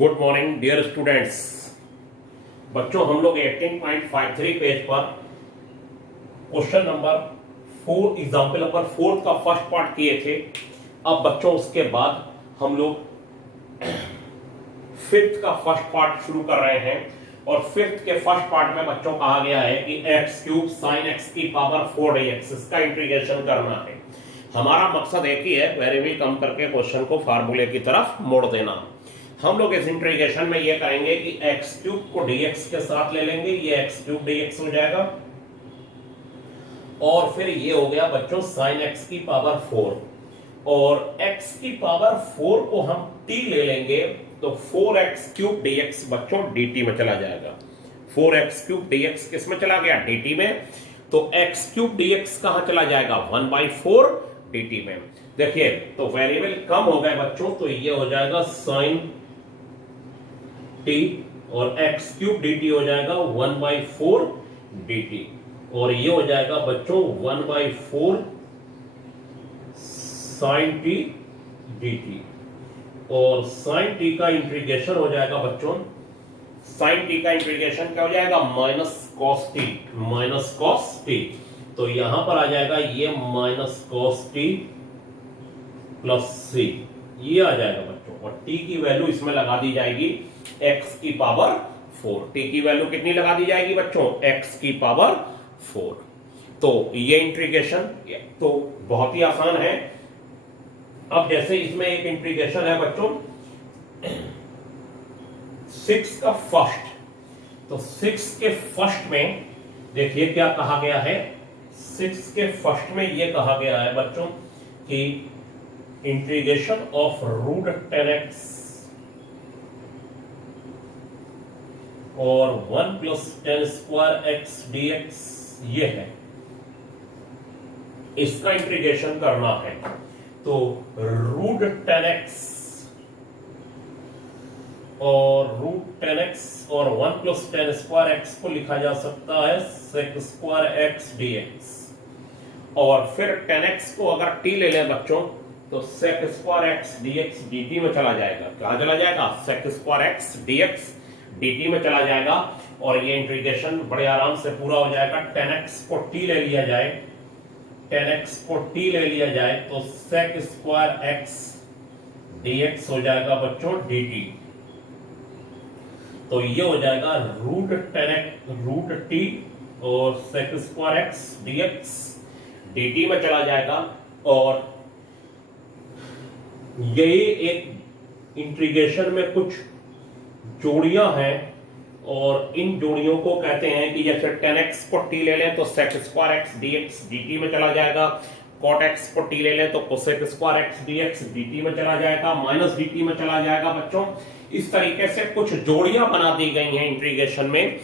Good morning dear students. बच्चों हम लोग 18.53 पेज पर क्वेश्चन नंबर 4 एग्जाम्पल नंबर 4 का फर्स्ट पार्ट किए थे। अब बच्चों उसके बाद हम लोग फिफ्थ का फर्स्ट पार्ट शुरू कर रहे हैं और फिफ्थ के फर्स्ट पार्ट में बच्चों कहा गया है कि x क्यूब साइन एक्स की पावर 4dx इसका इंटीग्रेशन करना है। हमारा मकसद एक ही है, वेरिएबल कम करके क्वेश्चन को फार्मूले की तरफ मोड़ देना। हम लोग इस इंटीग्रेशन में ये करेंगे कि एक्स क्यूब को dx के साथ ले लेंगे, ये एक्स क्यूब dx हो जाएगा और फिर ये हो गया बच्चों साइन एक्स की पावर 4 और x की पावर 4 को हम t ले लेंगे तो 4x क्यूब dx बच्चों dt में चला जाएगा। 4x क्यूब dx किस में चला गया? dt में। तो x क्यूब dx कहां चला जाएगा? 1/4 dt में। देखिए तो वेरिएबल कम हो गए बच्चों, तो ये हो जाएगा साइन t और x क्यूब dt हो जाएगा 1/4 dt और ये हो जाएगा बच्चों 1/4 साइन t dt और साइन t का इंटीग्रेशन हो जाएगा बच्चों, साइन t का इंटीग्रेशन क्या हो जाएगा? Minus cos t। तो यहां पर आ जाएगा ये minus cos t plus c, ये आ जाएगा बच्चों और t की वैल्यू इसमें लगा दी जाएगी x की पावर 4। t की वैल्यू कितनी लगा दी जाएगी बच्चों? x की पावर 4। तो ये इंटीग्रेशन तो बहुत ही आसान है। अब जैसे इसमें एक इंटीग्रेशन है बच्चों 6 का फर्स्ट, तो 6 के फर्स्ट में देखिए क्या कहा गया है। 6 के फर्स्ट में ये कहा गया है बच्चों कि इंटीग्रेशन ऑफ रूट 10x और 1 प्लस 10 स्क्वायर एक्स dx ये है, इसका इंटीग्रेशन करना है। तो रूट 10x और रूट 10x और 1 प्लस 10 स्क्वायर एक्स को लिखा जा सकता है सेक स्क्वायर एक्स dx और फिर 10x को अगर t ले लें बच्चों तो sec square x dx dt में चला जाएगा। कहां चला जाएगा? Sec square x dx dt में चला जाएगा और ये इंटीग्रेशन बड़े आराम से पूरा हो जाएगा। 10x को t ले लिया जाए, 10x को t ले लिया जाए तो sec स्क्वायर x dx हो जाएगा बच्चों dt। तो ये हो जाएगा रूट 10x रूट t और sec square x dx dt में चला जाएगा और यही एक इंटीग्रेशन में कुछ जोड़ियां हैं और इन जोड़ियों को कहते हैं कि जैसे 10x को t ले लें तो sec square x dx dt में चला जाएगा, cot x को t ले लें तो cosec square x dx dt में चला जाएगा, माइनस dt में चला जाएगा बच्चों। इस तरीके से कुछ जोड़ियां बना दी गई हैं इंटीग्रेशन में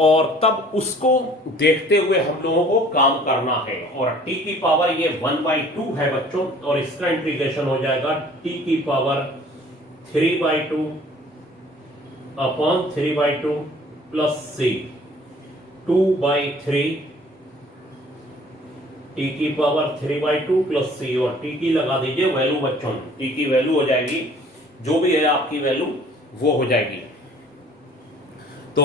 और तब उसको देखते हुए हम लोगों को काम करना है। और t की पावर ये 1/2 है बच्चों और इसका इंटीग्रेशन हो जाएगा t की power 3/2 upon 3/2 plus c 2/3 t की पावर 3/2 प्लस c और t की लगा दीजिए वैल्यू बच्चों, t की वैल्यू हो जाएगी जो भी है आपकी वैल्यू वो हो जाएगी। तो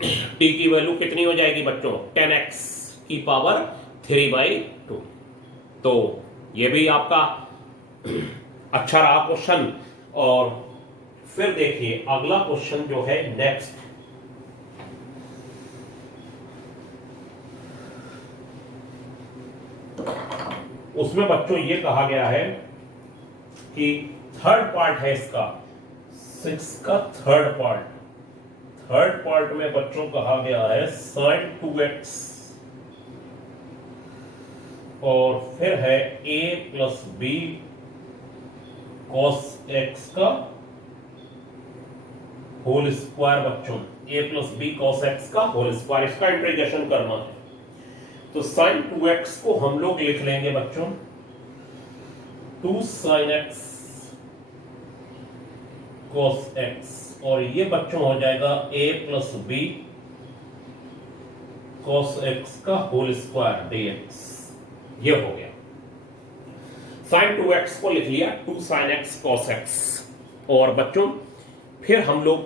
t की वैल्यू कितनी हो जाएगी बच्चों? 10x की पावर 3/2। तो ये भी आपका अच्छा रहा क्वेश्चन। और फिर देखिए अगला क्वेश्चन जो है नेक्स्ट, उसमें बच्चों ये कहा गया है कि थर्ड पार्ट है इसका 6 का थर्ड पार्ट में बच्चों कहा गया है sin 2x और फिर है a plus b cos x का होल स्क्वायर बच्चों, a plus b cos x का होल स्क्वायर, इसका इंटीग्रेशन करना है। तो sin 2x को हम लोग लिख लेंगे बच्चों 2 sin x cos x और ये बच्चों हो जाएगा a plus b cos x का होल स्क्वायर dx, ये हो गया। साइन 2x को लिख लिया 2 sin x cos x। और बच्चों फिर हम लोग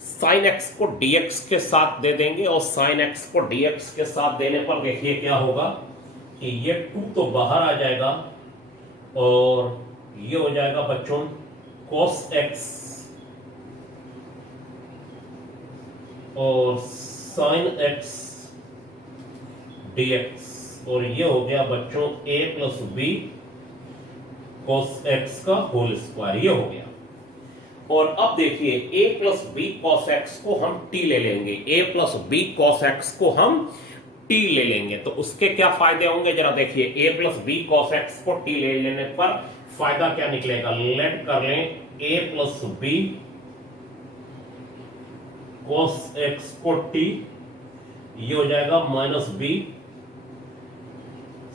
साइन x को dx के साथ दे देंगे, और साइन x को dx के साथ देने पर देखिए क्या होगा कि ये 2 तो बाहर आ जाएगा, और ये हो जाएगा बच्चों cos x और sin x dx, और ये हो गया बच्चों a plus b cos x का होल स्क्वायर, ये हो गया। और अब देखिए a plus b cos x को हम t ले लेंगे, a plus b cos x को हम t ले लेंगे, तो उसके क्या फायदे होंगे जरा देखिए। a plus b cos x को t ले लेने पर फायदा क्या निकलेगा, लेट कर लें a plus b cos x को t, ये हो जाएगा minus b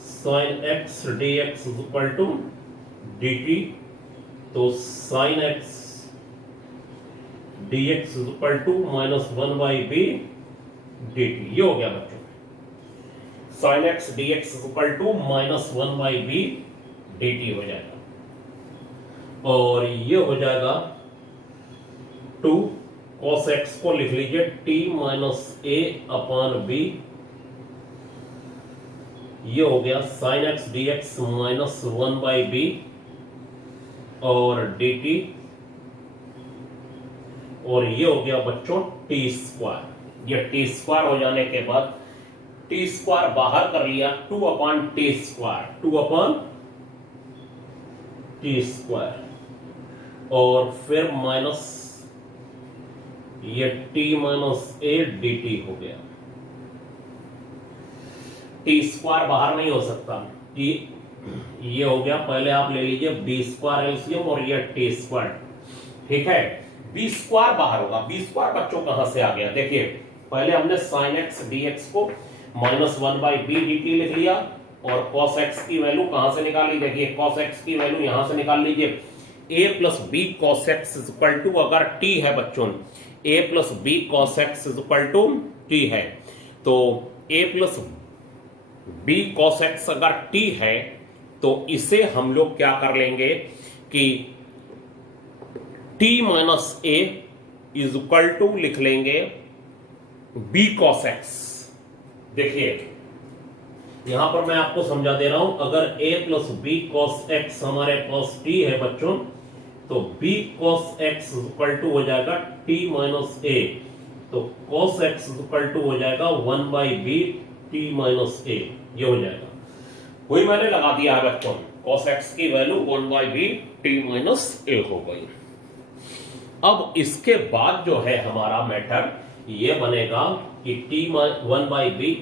sin x dx equal to dt, तो sin x dx equal to minus 1 by b dt, ये हो गया बच्चों sin x dx equal to minus 1 by b dt हो जाएगा। और ये हो जाएगा 2 cos x को लिख लीजिए t minus a upon b, ये हो गया sin x dx minus 1 by b और dt, और ये हो गया बच्चों टी स्क्वायर। ये टी स्क्वायर हो जाने के बाद टी स्क्वायर बाहर कर लिया 2 upon t square, 2 upon t square, और फिर माइनस ये T minus A D T हो गया। टी स्क्वायर बाहर नहीं हो सकता, टी ये हो गया, पहले आप ले लीजिए बी स्क्वायर एलसीएम और ये टी स्क्वायर, ठीक है। बी स्क्वायर बाहर होगा, बी स्क्वायर बच्चों कहां से आ गया, देखिए पहले हमने साइन एक्स डीएक्स को minus 1 by b d t लिख लिया, और cos x की वैल्यू कहां से निकाली, देखिए cos x की वैल्यू यहां से निकाल लीजिए a plus b cos x is equal to, अगर t है बच्चों a plus b cos x is equal to t है, तो a plus b cos x अगर t है तो इसे हम लोग क्या कर लेंगे कि t minus a is equal to लिख लेंगे b cos x। देखिए यहां पर मैं आपको समझा दे रहा हूं, अगर a plus b cos x हमारे पास t है बच्चों, तो b cos x equal to हो जाएगा t माइनस a, तो cos x इक्वल टू हो जाएगा 1 by b t minus a, ये हो जाएगा। वही मैंने लगा दिया है बच्चों, cos x की value 1 by b t minus a हो गई। अब इसके बाद जो है हमारा मैटर ये बनेगा कि t 1 by b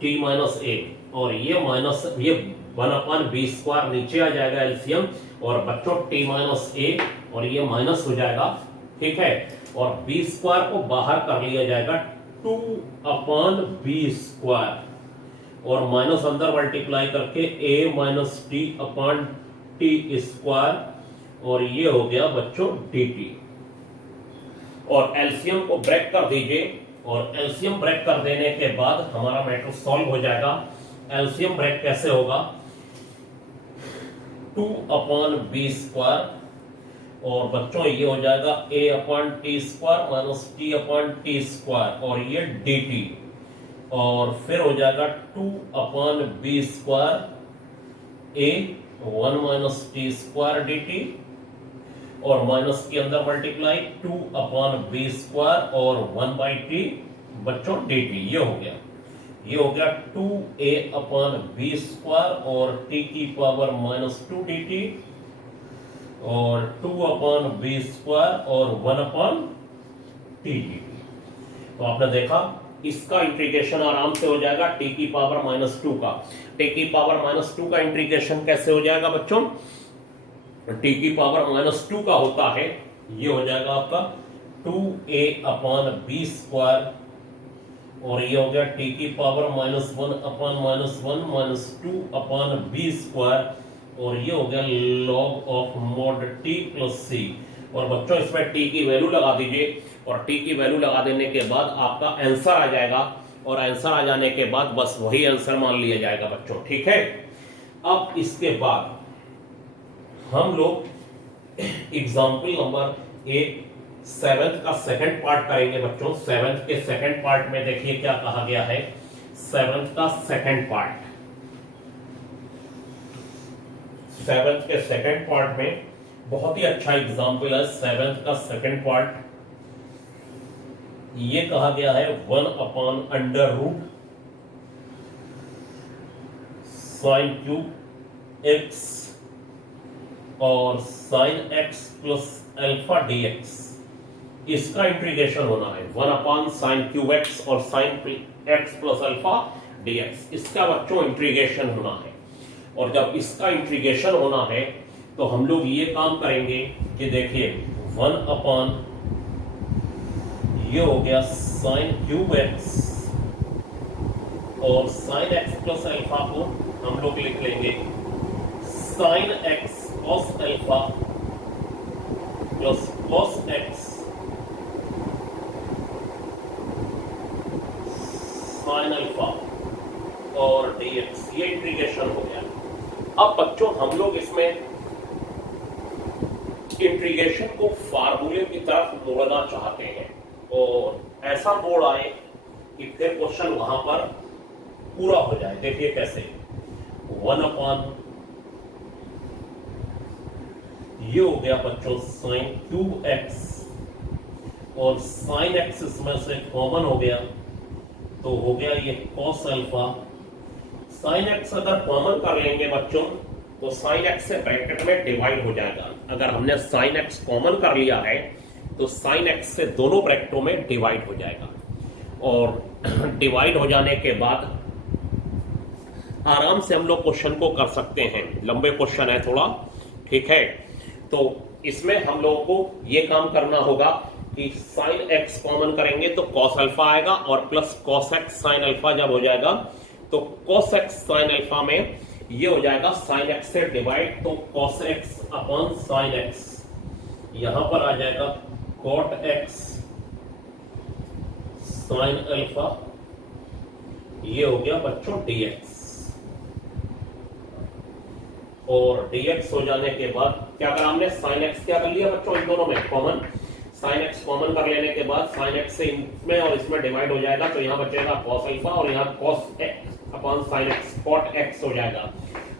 t minus a, और ये माइनस ये 1 अपॉन बी स्क्वायर नीचे आ जाएगा एलसीएम, और बच्चों t माइनस a और ये माइनस हो जाएगा, ठीक है, और बी स्क्वायर को बाहर कर लिया जाएगा 2 अपॉन बी स्क्वायर, और माइनस अंदर मल्टीप्लाई करके a minus t upon t square, और ये हो गया बच्चों dt। और एलसीएम को ब्रेक कर दीजिए, और एलसीएम ब्रेक कर देने के बाद हमारा मैटर सॉल्व हो जाएगा। एलसीएम ब्रेक कैसे होगा, 2 अपॉन बी स्क्वायर, और बच्चों ये हो जाएगा a upon t square minus t upon t square, और ये dt, और फिर हो जाएगा 2 upon b square a 1 minus t square dt, और माइनस के अंदर मल्टीप्लाई 2 अपॉन बी स्क्वायर और 1 बाई टी बच्चों dt, ये हो गया। ये हो गया 2a अपॉन बी स्क्वायर और t की पावर माइनस 2 dt, और 2 अपॉन बी स्क्वायर और 1 अपॉन टी dt। तो आपने देखा इसका इंटीग्रेशन आराम से हो जाएगा t की पावर माइनस 2 का। t की पावर माइनस 2 का इंटीग्रेशन कैसे हो जाएगा बच्चों, t की पावर माइनस 2 का होता है, ये हो जाएगा आपका 2a अपॉन बी स्क्वायर, और ये हो गया t की power minus 1 upon minus 1 minus 2 upon b square, और ये हो गया log of mod t plus c। और बच्चों इसमें t की वैल्यू लगा दीजिए, और t की वैल्यू लगा देने के बाद आपका आंसर आ जाएगा, और आंसर आ जाने के बाद बस वही आंसर मान लिया जाएगा बच्चों, ठीक है। अब इसके बाद हम लोग एग्जाम्पल नंबर एक 7th का सेकंड पार्ट करेंगे बच्चों। 7th के सेकंड पार्ट में देखिए क्या कहा गया है। 7th का सेकंड पार्ट, 7th के सेकंड पार्ट में बहुत ही अच्छा एग्जाम्पल है। 7th का सेकंड पार्ट ये कहा गया है 1/√, साइन क्यूब एक्स और sine x plus alpha dx, इसका इंटीग्रेशन होना है। 1/sin क्यूब एक्स और sine x plus alpha dx, इसका बच्चों इंटीग्रेशन होना है। और जब इसका इंटीग्रेशन होना है तो हम लोग ये काम करेंगे कि देखिए 1 ये हो गया साइन क्यूब एक्स और साइन एक्स प्लस अल्फा को हम लोग लिख लेंगे sine x cos alpha plus cos x sine alpha और dx, ये इंटीग्रेशन हो गया। अब बच्चों हम लोग इसमें इंटीग्रेशन को फार्मूले की तरफ मोड़ना चाहते हैं और ऐसा मोड़ आए कि फिर क्वेश्चन वहां पर पूरा हो जाए। देखिए कैसे, 1 ये हो गया बच्चों साइन क्यूब एक्स और साइन एक्स इसमें से कॉमन हो गया तो हो गया ये कॉस अल्फा। साइन एक्स अगर कॉमन कर लेंगे बच्चों तो साइन एक्स से ब्रैकेट में डिवाइड हो जाएगा। अगर हमने साइन एक्स कॉमन कर लिया है तो साइन एक्स से दोनों ब्रैकेटों में डिवाइड हो जाएगा और डिवाइड हो जाने के बाद आराम से हम लोग क्वेश्चन को कर सकते हैं। लंबे क्वेश्चन है थोड़ा, ठीक है। तो इसमें हम लोगों को ये काम करना होगा कि साइन एक्स कॉमन करेंगे तो कॉस अल्फा आएगा और plus cos x sine alpha जब हो जाएगा तो कॉस एक्स साइन अल्फा में ये हो जाएगा साइन एक्स से डिवाइड, तो cos x upon sine x, यहां पर आ जाएगा कॉट एक्स साइन अल्फा, ये हो गया बच्चों dx। और dx हो जाने के बाद क्या करा हमने, साइन एक्स क्या कर लिया बच्चों इन दोनों में कॉमन, साइन एक्स कॉमन कर लेने के बाद साइन एक्स से इसमें और इसमें डिवाइड हो जाएगा तो यहां बचेगा कॉस अल्फा और यहां cos x upon sine x cot x हो जाएगा।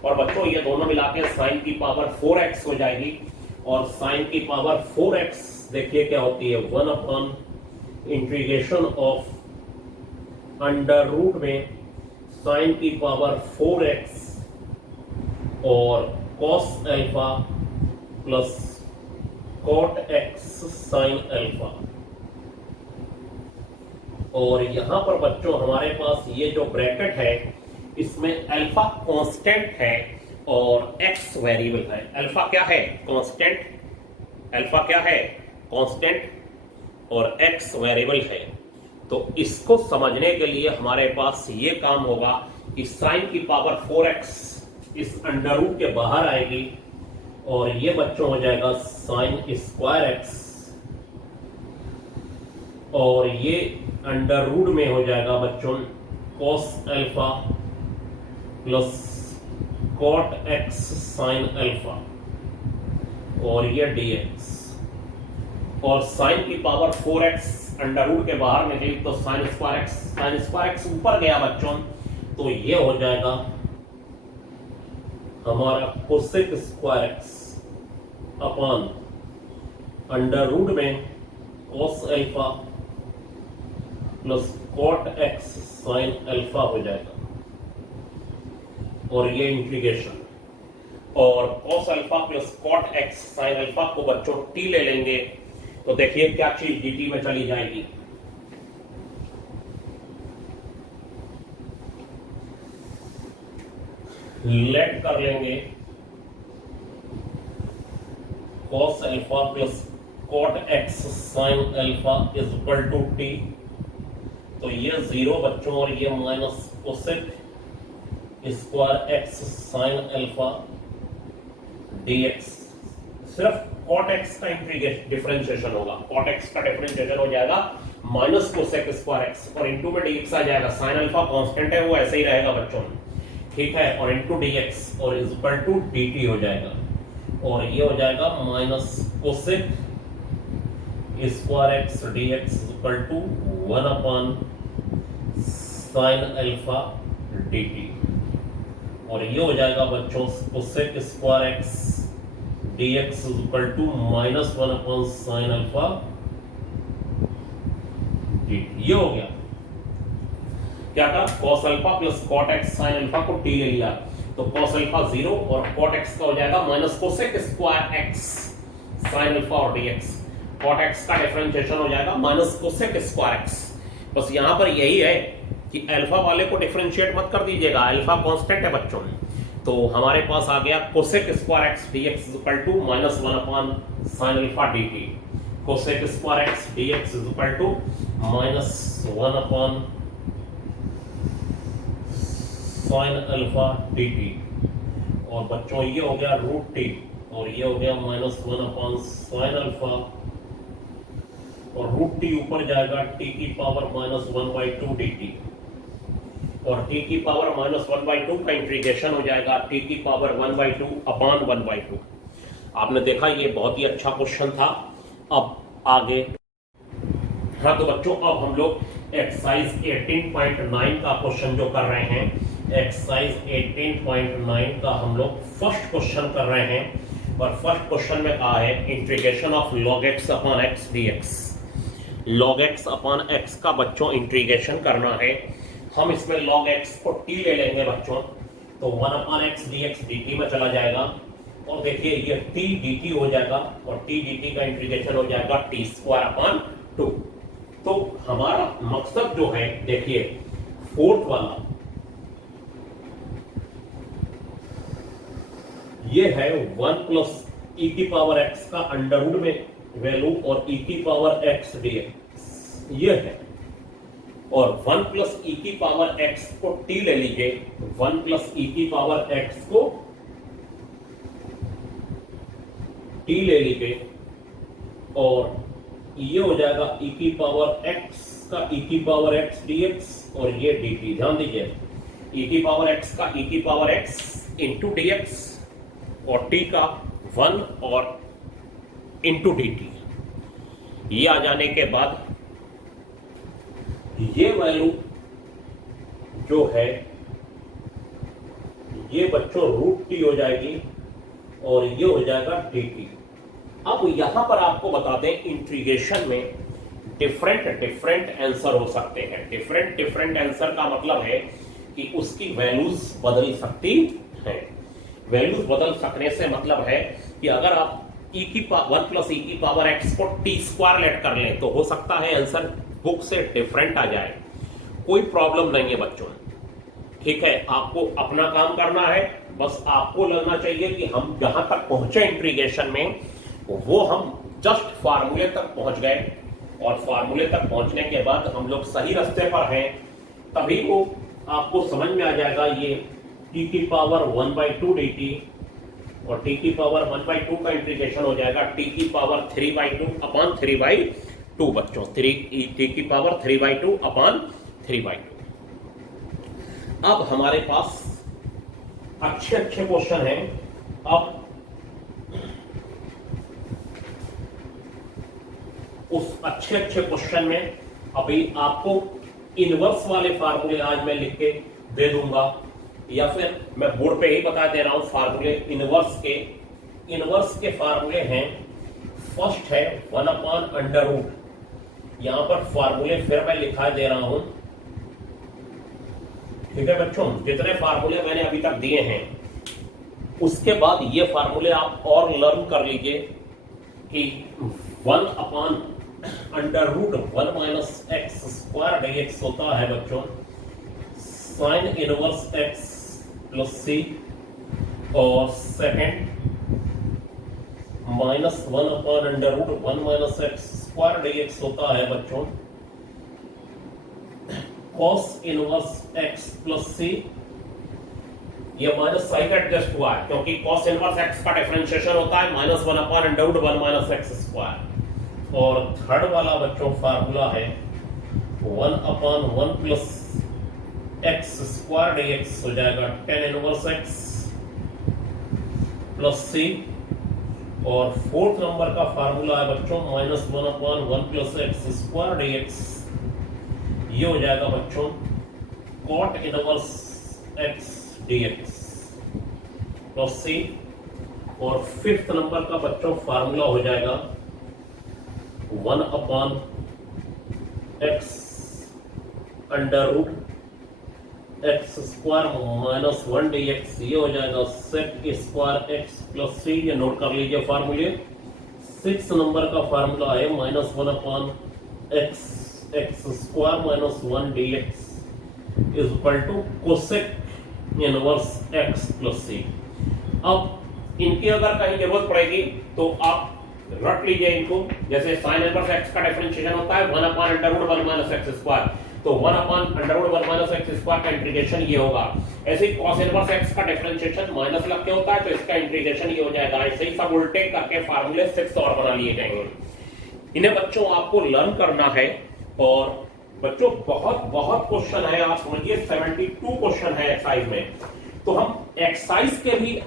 और बच्चों ये दोनों मिला के साइन की पावर 4x हो जाएगी और साइन की पावर 4x देखिए क्या होती है 1/इंटीग्रेशन ऑफ अंडर रूट में साइन की पावर 4x और cos alpha plus cot x sine alpha. और यहां पर बच्चों हमारे पास ये जो ब्रैकेट है इसमें अल्फा कांस्टेंट है और एक्स वेरिएबल है। अल्फा क्या है, कांस्टेंट, अल्फा क्या है कांस्टेंट और एक्स वेरिएबल है। तो इसको समझने के लिए हमारे पास ये काम होगा कि साइन की पावर 4x इस अंडर रूट के बाहर आएगी और ये बच्चों हो जाएगा साइन स्क्वायर एक्स और ये अंडर रूट में हो जाएगा बच्चों cos alpha plus cot x sine alpha और ये dx। और साइन की पावर 4x अंडर रूट के बाहर निकली तो साइन स्क्वायर एक्स ऊपर गया बच्चों तो ये हो जाएगा हमारा cosec square x upon under root में cos alpha plus cot x sine alpha हो जाएगा और ये इंटीग्रेशन। और cos alpha plus cot x sine alpha को बच्चों t ले लेंगे तो देखिए क्या चीज dt में चली जाएगी, लेट कर लेंगे cos alpha plus cot x sine alpha is equal to t, तो ये 0 बच्चों और ये minus cosec square x sine alpha dx। सिर्फ कॉट एक्स का डिफरेंशिएशन होगा, कॉट एक्स का डिफरेंशिएशन हो जाएगा माइनस कोसेक स्क्वायर एक्स और इनटू में dx आ जाएगा। साइन अल्फा कांस्टेंट है वो ऐसे ही रहेगा बच्चों, ठीक है, और इनटू dx और इज इक्वल टू dt हो जाएगा। और ये हो जाएगा minus cosec square x d x equal to 1 upon sine alpha d t, और ये हो जाएगा बच्चों cosec square x d x equal to minus 1 upon sine alpha d t. ये हो गया क्या था, cos alpha plus cot x sin alpha को t ले लिया तो cos अल्फा 0 और cot x का हो जाएगा minus cosec square x sin alpha और dx। cot x का डिफरेंशिएशन हो जाएगा माइनस कोसेक स्क्वायर x। बस यहां पर यही है कि अल्फा वाले को डिफरेंशिएट मत कर दीजिएगा, अल्फा कांस्टेंट है बच्चों। तो हमारे पास आ गया cosec square x dx equal to minus 1 upon sin alpha dt। Cosec square x dx equal to minus 1 upon sine alpha d t, और बच्चों ये हो गया रूट टी, और ये हो गया माइनस 1 अपॉन साइन अल्फा, और रूट टी ऊपर जाएगा टी की पावर माइनस 1/2 डी टी, और टी की पावर माइनस 1/2 का इंटीग्रेशन हो जाएगा टी की पावर 1/2 अपॉन 1/2। आपने देखा ये बहुत ही अच्छा क्वेश्चन था। अब आगे, हाँ तो बच्चों अब हम लोग एक्सरसाइज 18.9 का क्वेश्चन जो कर रहे हैं, एक्सरसाइज 18.9 का हम लोग फर्स्ट क्वेश्चन कर रहे हैं, और फर्स्ट क्वेश्चन में कहा है integration of log x upon x dx। log x upon x का बच्चों इंटीग्रेशन करना है। हम इसमें log x को t ले लेंगे बच्चों, तो 1 अपॉन एक्स dx dt में चला जाएगा, और देखिए ये t dt हो जाएगा, और t dt का इंटीग्रेशन हो जाएगा t स्क्वायर अपॉन 2। तो हमारा मकसद जो है, देखिए फोर्थ वाला ये है 1 प्लस ई की पावर x का अंडरवुड में वैल्यू और e की पावर x dx ये है, और 1 प्लस ई की पावर x को t ले लीजिए, 1 प्लस ई की पावर x को t ले लीजिए, और ये हो जाएगा e की पावर x का e की पावर x dx, और ये dt। ध्यान दीजिए e की पावर x का e की पावर x इंटू dx, और t का 1 और इंटू dt। ये आ जाने के बाद ये वैल्यू जो है ये बच्चों रूट t हो जाएगी, और ये हो जाएगा dt। अब यहां पर आपको बता दें इंटीग्रेशन में डिफरेंट आंसर हो सकते हैं। डिफरेंट आंसर का मतलब है कि उसकी वैल्यूज बदल सकती हैं। वैल्यूज बदल सकने से मतलब है कि अगर आप 1 प्लस ई की पावर एक्स को टी स्क्वायर लेट कर लें तो हो सकता है आंसर बुक से डिफरेंट आ जाए, कोई प्रॉब्लम नहीं है बच्चों। ठीक है, आपको अपना काम करना है, बस आपको लगना चाहिए कि हम जहां तक पहुंचे इंटीग्रेशन में वो हम जस्ट फार्मूले तक पहुंच गए, और फार्मूले तक पहुंचने के बाद हम लोग सही रास्ते पर हैं, तभी वो आपको समझ में आ जाएगा। ये t की पावर 1/2 dt और t की पावर 1/2 का इंटीग्रेशन हो जाएगा t की पावर 3/2 अपॉन 3/2 बच्चों, t की पावर 3/2 अपॉन 3/2। अब हमारे पास अच्छे क्वेश्चन हैं। अब उस अच्छे क्वेश्चन में अभी आपको इनवर्स वाले फार्मूले आज मैं लिख के दे दूंगा, या फिर मैं बोर्ड पे ही बता दे रहा हूं फार्मूले इनवर्स के फार्मूले हैं। फर्स्ट है 1 अपॉन अंडर रूट। यहां पर फार्मूले फिर मैं लिखा दे रहा हूं। ठीक है बच्चों, जितने फार्मूले मैंने अभी तक दिए हैं उसके बाद ये फार्मूले आप और लर्न कर लीजिए कि 1 upon under root 1 minus x square dx होता है बच्चों साइन इनवर्स x प्लस सी, और second minus 1 upon under root 1 minus x square dx होता है बच्चों cos inverse x plus c. ये माइनस साइन एडजस्ट हुआ है क्योंकि कॉस इनवर्स x का डिफरेंशिएशन होता है minus 1 upon under root 1 minus x square. और थर्ड वाला बच्चों फार्मूला है 1 upon 1 plus x square dx हो जाएगा tan इनवर्स x प्लस सी, और फोर्थ नंबर का फार्मूला है बच्चों -1/1 + x² dx। ये हो जाएगा बच्चों cot inverse x dx plus सी। और फिफ्थ नंबर का बच्चों फार्मूला हो जाएगा 1/x √x² - 1 dx। ये हो जाएगा sec² x + c। ये नोट कर लीजिए फार्मूले। सिक्स नंबर का फार्मूला है -1/x x² - 1 dx = cosec inverse x + c। अब इनकी अगर कहीं जरूरत पड़ेगी तो आप रट लीजिए इनको। जैसे sin इनवर्स x का डिफरेंशिएशन होता है 1/√1 - x², तो 1/√1 - x² का इंटीग्रेशन ये होगा। ऐसे ही cos इनवर्स x का डिफरेंशिएशन माइनस लग के होता है, तो इसका इंटीग्रेशन ये हो जाएगा। ऐसे ही सब उल्टे करके फार्मूले 6 और बना लिए गए। इन्हें बच्चों आपको लर्न करना है। और बच्चों बहुत बहुत क्वेश्चन है, आप समझिए 72 क्वेश्चन है एक्सरसाइज में। तो हम एक्सरसाइज के भी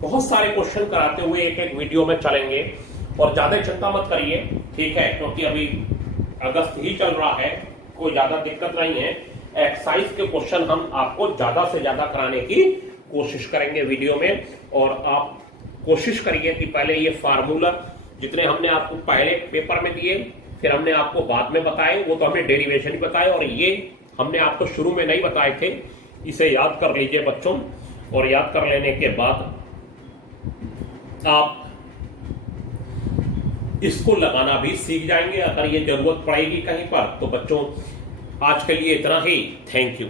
बहुत सारे क्वेश्चन कराते हुए एक एक वीडियो में चलेंगे। और ज्यादा चिंता मत करिए, ठीक है, क्योंकि अभी अगस्त ही चल रहा है, कोई ज्यादा दिक्कत नहीं है। एक्सरसाइज के क्वेश्चन हम आपको ज्यादा से ज्यादा कराने की कोशिश करेंगे वीडियो में। और आप कोशिश करिए कि पहले ये फार्मूला जितने हमने आपको पहले पेपर में दिए, फिर हमने आपको बाद में बताए, वो तो हमने डेरिवेशन ही बताए, और ये हमने आपको शुरू में नहीं बताए थे। इसे याद कर लीजिए बच्चों। और याद कर लेने के बाद आप इसको लगाना भी सीख जाएंगे। अगर ये जरूरत पड़ेगी कहीं पर तो बच्चों आज के लिए इतना ही। Thank you.